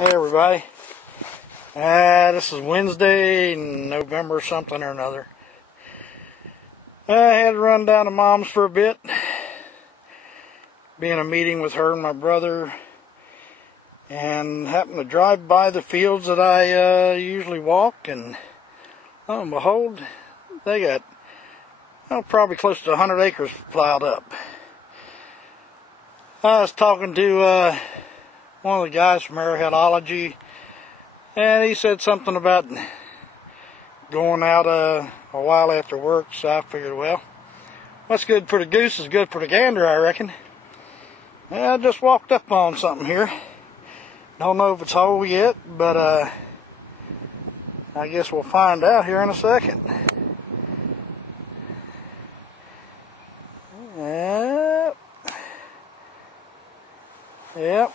Hey everybody, this is Wednesday, November something or another. I had to run down to Mom's for a bit, be in a meeting with her and my brother, and happened to drive by the fields that I usually walk, and lo and behold, they got probably close to 100 acres plowed up. I was talking to one of the guys from Arrowheadology, and he said something about going out a while after work, so I figured, well, what's good for the goose is good for the gander, I reckon. I just walked up on something here. Don't know if it's whole yet, but I guess we'll find out here in a second. Yep.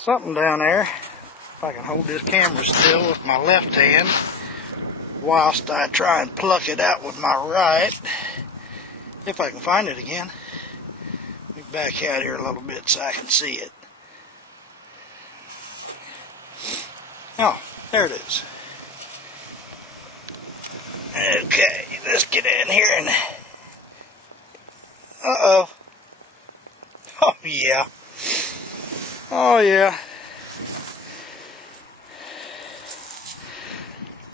Something down there. If I can hold this camera still with my left hand whilst I try and pluck it out with my right. If I can find it again. Let me back out here a little bit so I can see it. Oh, there it is. Okay, let's get in here and... Uh-oh. Oh, yeah. Oh, yeah.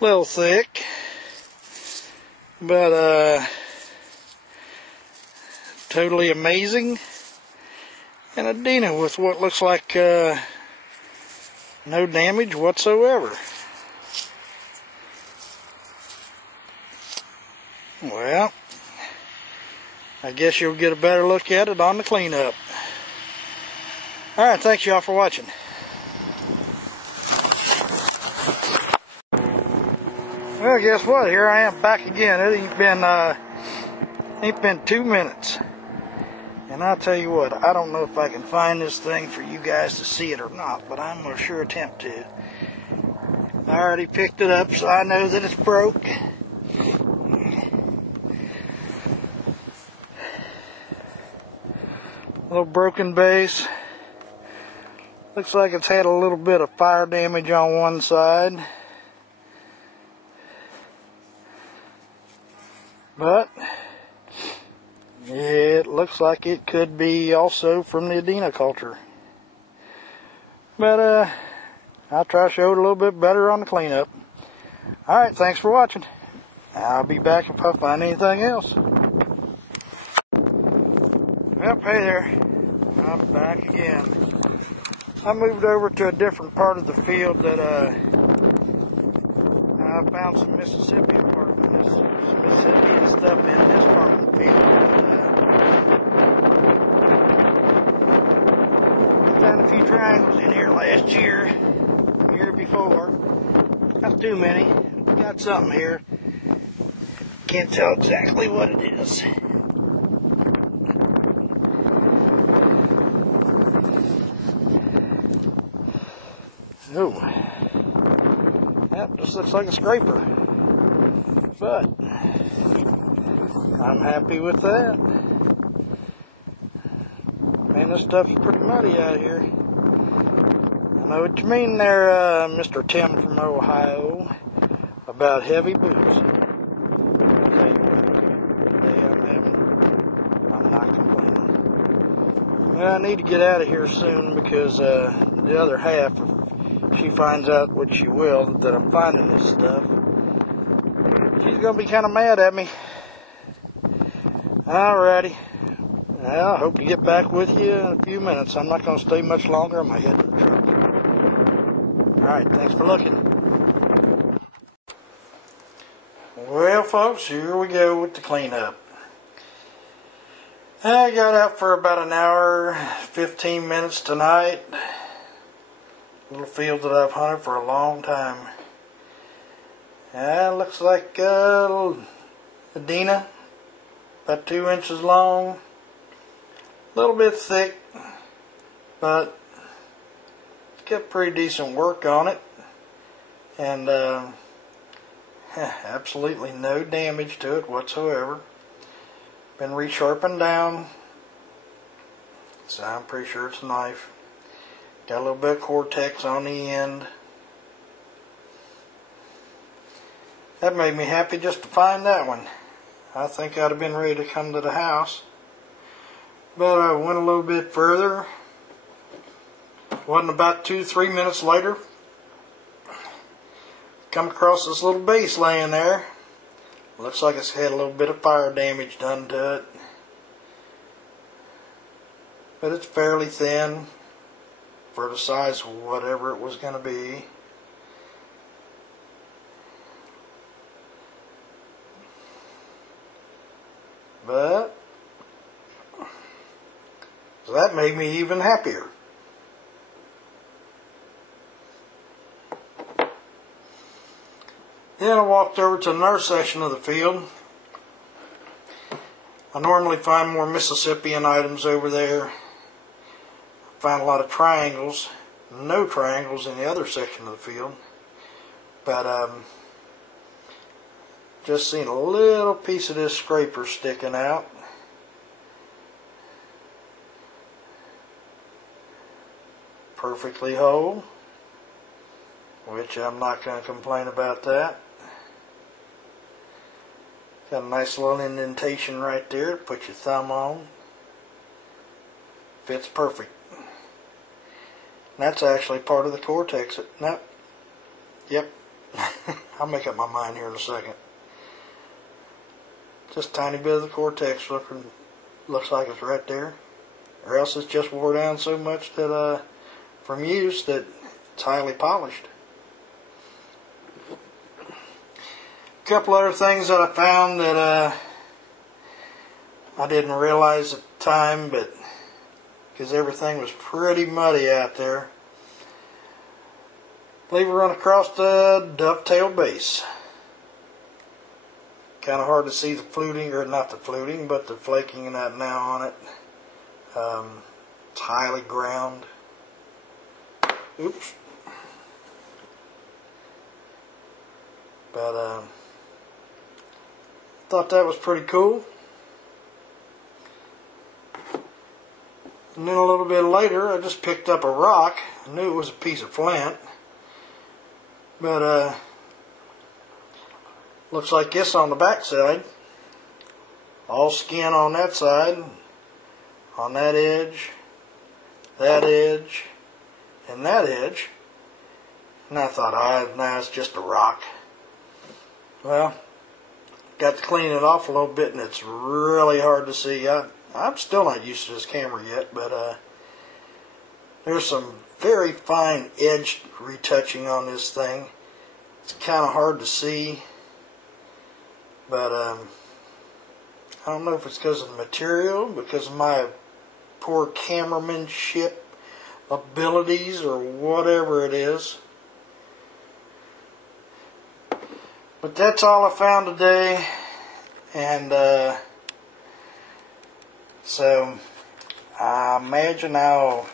A little thick. But, totally amazing. And Adena with what looks like, no damage whatsoever. Well, I guess you'll get a better look at it on the cleanup. Alright, thanks y'all for watching. Well, guess what? Here I am back again. It ain't been 2 minutes. And I'll tell you what, I don't know if I can find this thing for you guys to see it or not, but I'm going to sure attempt to. I already picked it up, so I know that it's broke. Little broken base. Looks like it's had a little bit of fire damage on one side. But it looks like it could be also from the Adena culture. But I'll try to show it a little bit better on the cleanup. Alright, thanks for watching. I'll be back if I find anything else. Yep, hey there. I'm back again. I moved over to a different part of the field that I found some Mississippian stuff in this part of the field. I found a few triangles in here last year, the year before. Not too many. Got something here. Can't tell exactly what it is. Oh, yep, just looks like a scraper, but I'm happy with that. Man, this stuff's pretty muddy out here. I know what you mean there, Mr. Tim from Ohio, about heavy boots. I'll tell you what, the day I'm having, I'm not complaining. Well, I need to get out of here soon because the other half, she finds out, what she will, that I'm finding this stuff, she's going to be kind of mad at me. Alrighty. Well, I hope to get back with you in a few minutes. I'm not going to stay much longer. I'm going to head to the truck. Alright, thanks for looking. Well, folks, here we go with the cleanup. I got out for about an hour, 15 minutes tonight. Little field that I've hunted for a long time. Looks like Adena, about 2 inches long, a little bit thick, but it's got pretty decent work on it, and absolutely no damage to it whatsoever. Been resharpened down, so I'm pretty sure it's a knife. Got a little bit of Cortex on the end. That made me happy just to find that one. I think I'd have been ready to come to the house. But I went a little bit further. Wasn't about 2-3 minutes later, come across this little base laying there. Looks like it's had a little bit of fire damage done to it. But it's fairly thin for the size of whatever it was going to be. But so that made me even happier. Then I walked over to another section of the field. I normally find more Mississippian items over there. I find a lot of triangles. No triangles in the other section of the field. But just seen a little piece of this scraper sticking out. Perfectly whole, which I'm not going to complain about that. Got a nice little indentation right there to put your thumb on. Fits perfect. That's actually part of the Cortex. No. Yep. I'll make up my mind here in a second. Just a tiny bit of the Cortex looks like it's right there. Or else it's just wore down so much that from use that it's highly polished. A couple other things that I found that I didn't realize at the time, but because everything was pretty muddy out there. I believe we run across the dovetail base. Kind of hard to see the fluting, or not the fluting, but the flaking and that now on it. It's highly ground. Oops. But thought that was pretty cool. And then a little bit later, I just picked up a rock. I knew it was a piece of flint. But looks like this on the back side. All skin on that side, on that edge, and that edge. And I thought, nah, it's just a rock. Well, got to clean it off a little bit, and it's really hard to see. I'm still not used to this camera yet, but there's some very fine edge retouching on this thing. It's kind of hard to see, but I don't know if it's because of the material, because of my poor cameramanship abilities, or whatever it is. But that's all I found today, and so I imagine I'll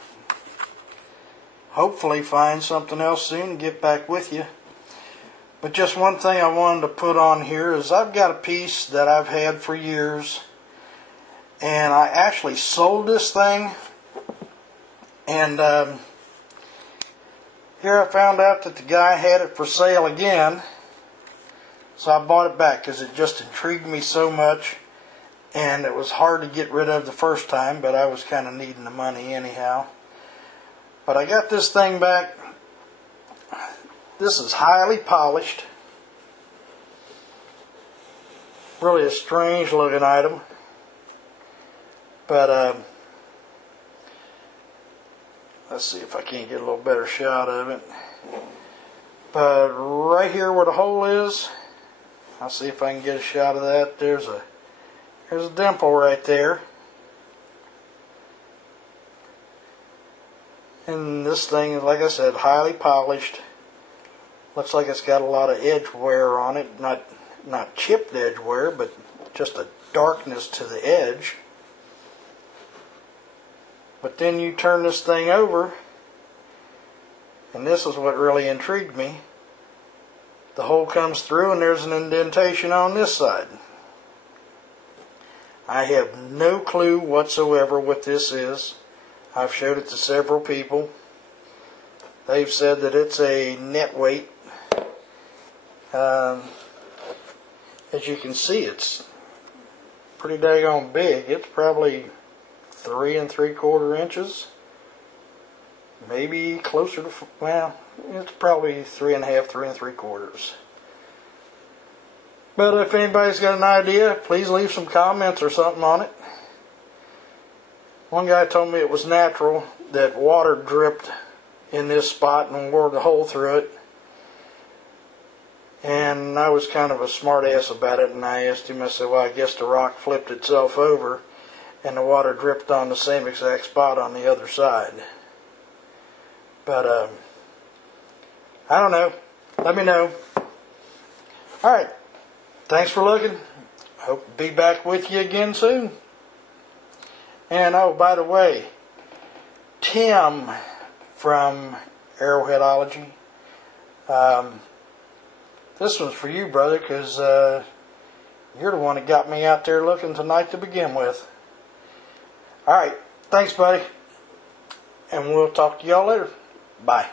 hopefully find something else soon and get back with you. But just one thing I wanted to put on here is I've got a piece that I've had for years, and I actually sold this thing, and here I found out that the guy had it for sale again. So I bought it back because it just intrigued me so much, and it was hard to get rid of the first time, but I was kind of needing the money anyhow. But I got this thing back. This is highly polished. Really a strange looking item. But let's see if I can't get a little better shot of it. But right here where the hole is, I'll see if I can get a shot of that. There's a dimple right there. And this thing is, like I said, highly polished. Looks like it's got a lot of edge wear on it. Not chipped edge wear, but just a darkness to the edge. But then you turn this thing over, and this is what really intrigued me. The hole comes through and there's an indentation on this side. I have no clue whatsoever what this is. I've showed it to several people. They've said that it's a net weight. As you can see, it's pretty daggone big. It's probably 3 3/4 inches. Maybe closer to, well, it's probably 3 1/2, 3 3/4. But if anybody's got an idea, please leave some comments or something on it. One guy told me it was natural, that water dripped in this spot and bored a hole through it. And I was kind of a smart ass about it, and I asked him, I said, well, I guess the rock flipped itself over and the water dripped on the same exact spot on the other side. But I don't know. Let me know. Alright. Thanks for looking. Hope to be back with you again soon. And oh, by the way, Tim from Arrowheadology, this one's for you, brother, because you're the one that got me out there looking tonight to begin with. Alright, thanks, buddy. And we'll talk to y'all later. Bye.